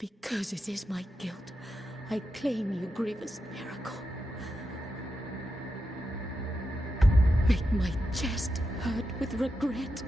Because it is my guilt, I claim you, grievous miracle. Make my chest hurt with regret.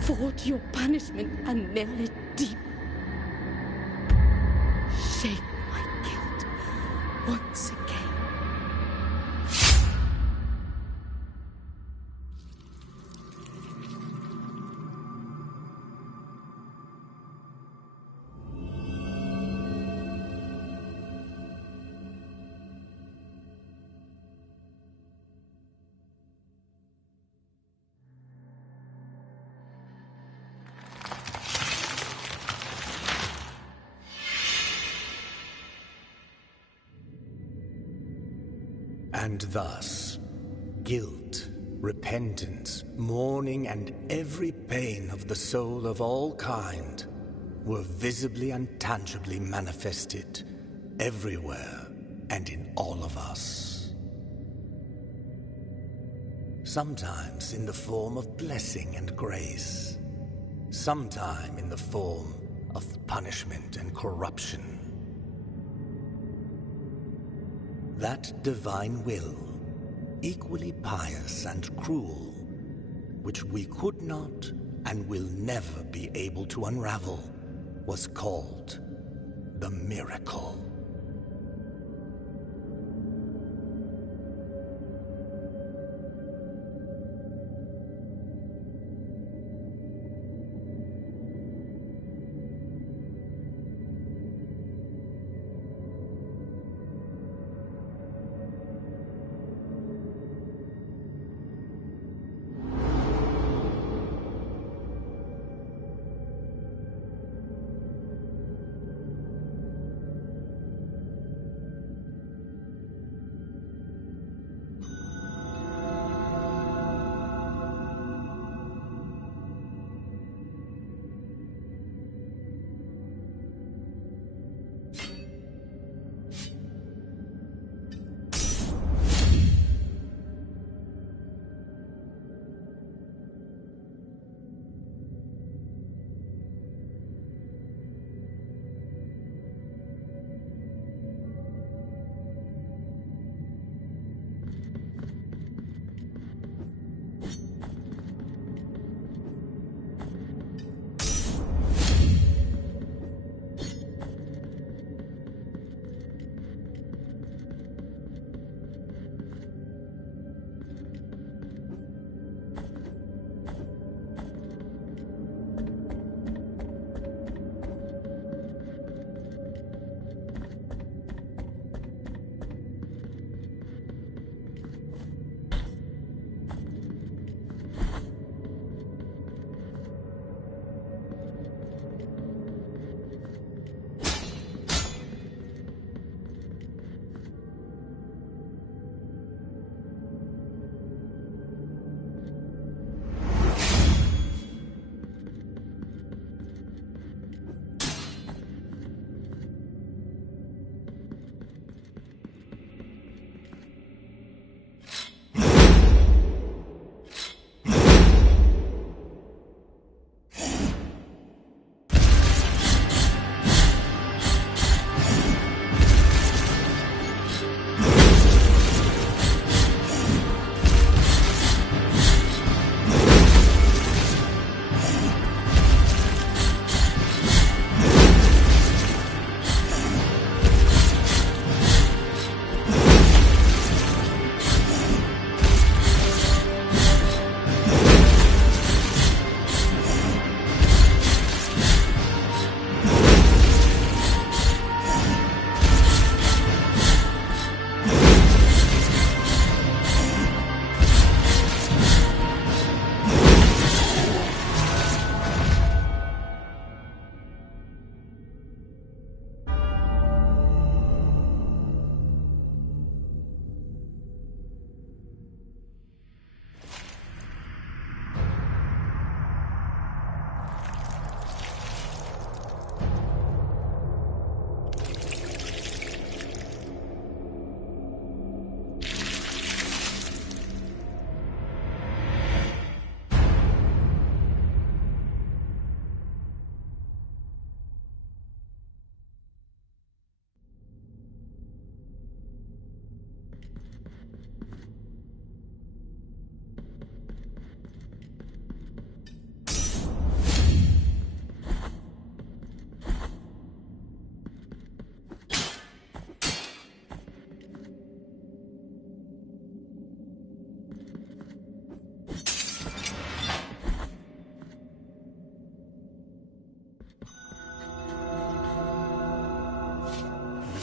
Forge your punishment and nail it deep. Shape my guilt once again. And thus, guilt, repentance, mourning, and every pain of the soul of all kind were visibly and tangibly manifested everywhere and in all of us. Sometimes in the form of blessing and grace, sometime in the form of punishment and corruption. That divine will, equally pious and cruel, which we could not and will never be able to unravel, was called the miracle.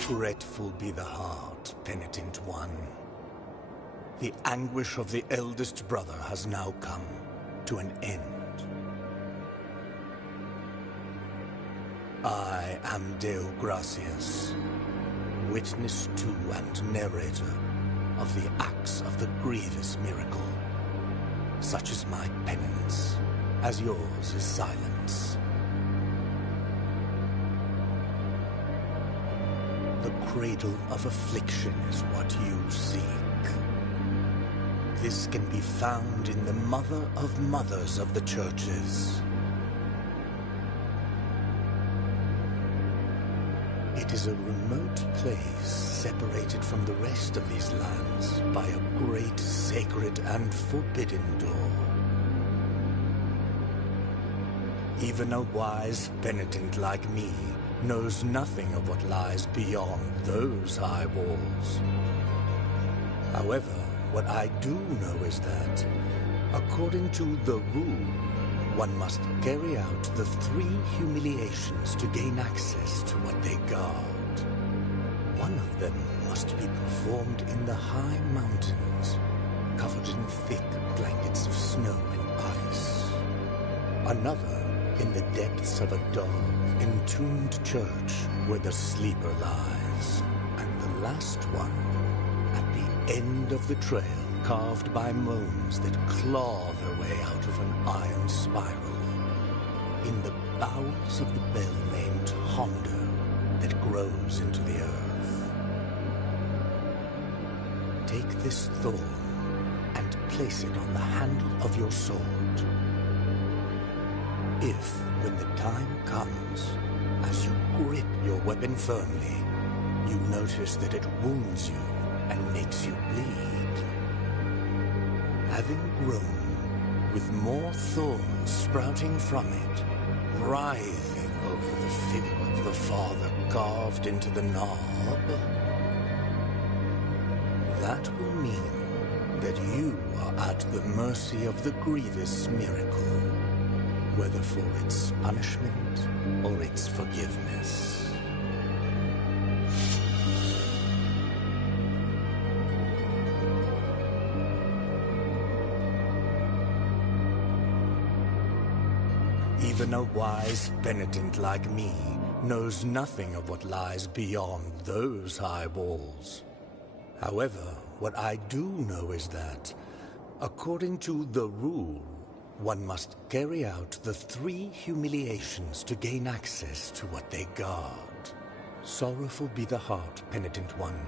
Regretful be the heart, penitent one. The anguish of the eldest brother has now come to an end. I am Deo Gracias, witness to and narrator of the acts of the grievous miracle. Such is my penance, as yours is silence. The cradle of affliction is what you seek. This can be found in the mother of mothers of the churches. It is a remote place separated from the rest of these lands by a great sacred and forbidden door. Even a wise penitent like me knows nothing of what lies beyond those high walls. However, what I do know is that, according to the rule, one must carry out the 3 humiliations to gain access to what they guard. One of them must be performed in the high mountains, covered in thick blankets of snow and ice. Another in the depths of a dark, entombed church where the sleeper lies. And the last one at the end of the trail, carved by gnomes that claw their way out of an iron spiral, in the bowels of the bell named Hondo that grows into the earth. Take this thorn and place it on the handle of your sword. If, when the time comes, as you grip your weapon firmly, you notice that it wounds you and makes you bleed, having grown with more thorns sprouting from it, writhing over the figure of the Father carved into the knob, that will mean that you are at the mercy of the grievous miracle, whether for its punishment or its forgiveness. Even a wise penitent like me knows nothing of what lies beyond those high walls. However, what I do know is that, according to the rule, one must carry out the 3 humiliations to gain access to what they guard. Sorrowful be the heart, penitent one.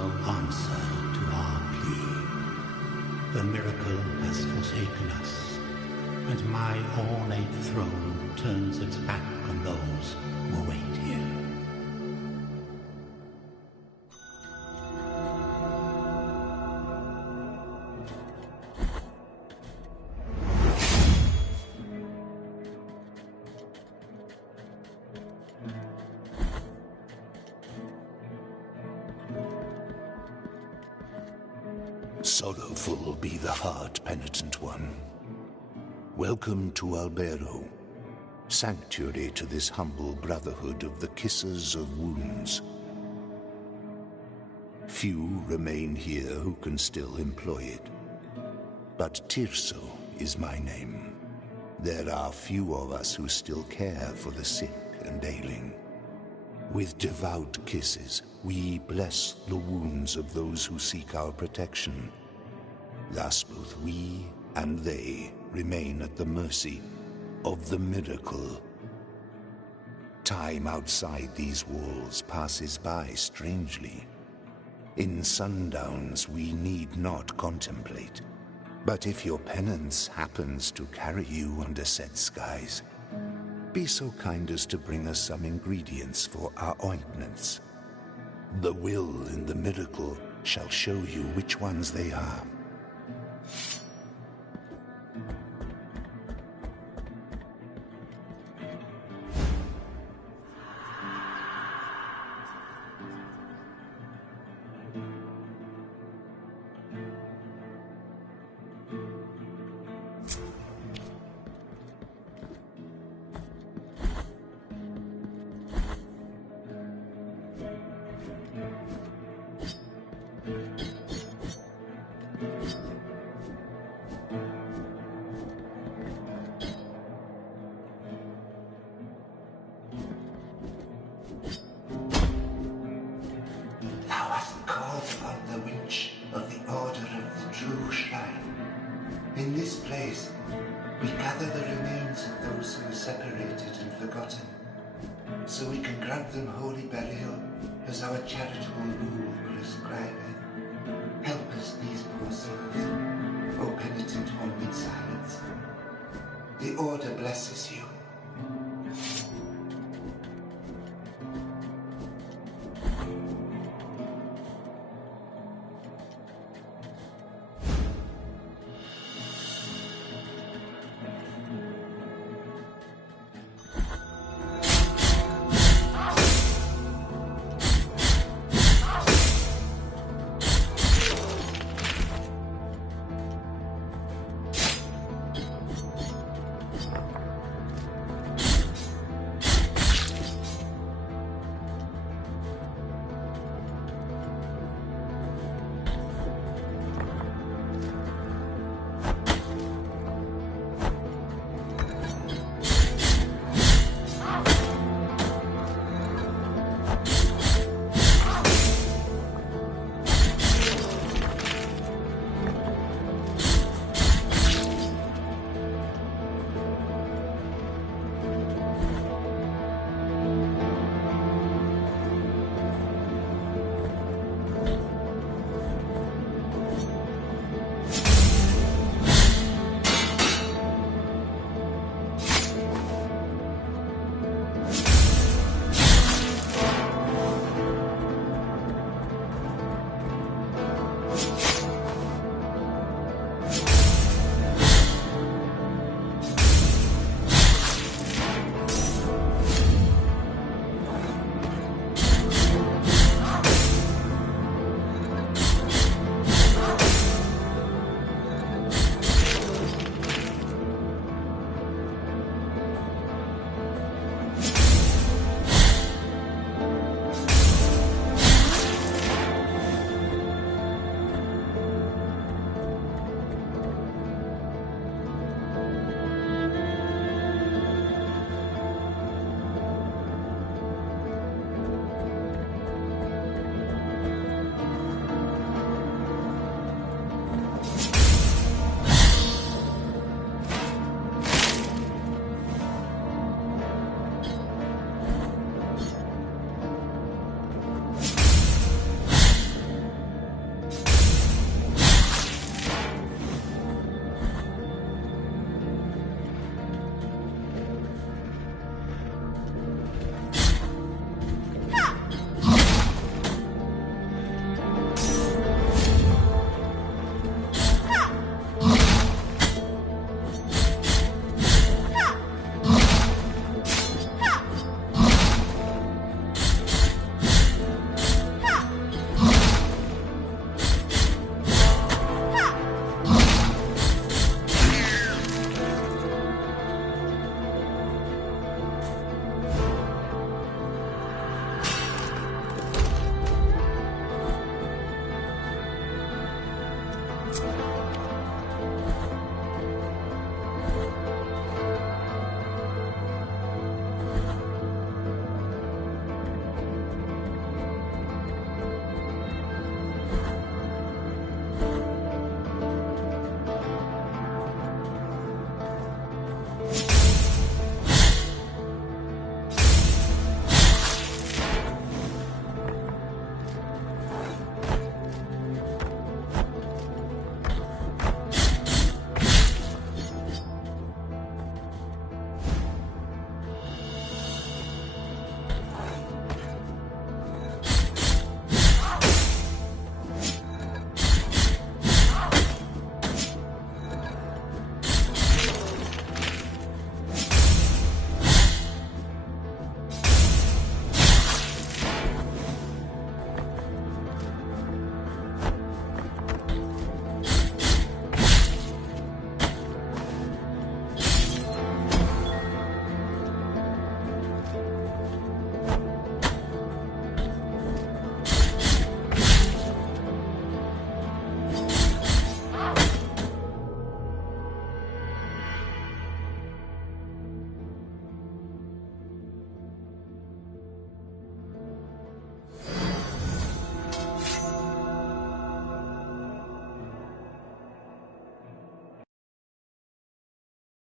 no answer to our plea. The miracle has forsaken us, and my ornate throne turns its back on those who await here. Sorrowful be the heart, penitent one. Welcome to Albero, sanctuary to this humble brotherhood of the Kissers of Wounds. Few remain here who can still employ it, but Tirso is my name. There are few of us who still care for the sick and ailing. With devout kisses, we bless the wounds of those who seek our protection. Thus both we and they remain at the mercy of the miracle. Time outside these walls passes by strangely. In sundowns we need not contemplate. But if your penance happens to carry you under set skies, be so kind as to bring us some ingredients for our ointments. The will in the miracle shall show you which ones they are. In this place, we gather the remains of those who were separated and forgotten, so we can grant them holy burial as our charitable rule prescribeth. Help us, these poor souls, O penitent one with silence. The Order blesses you.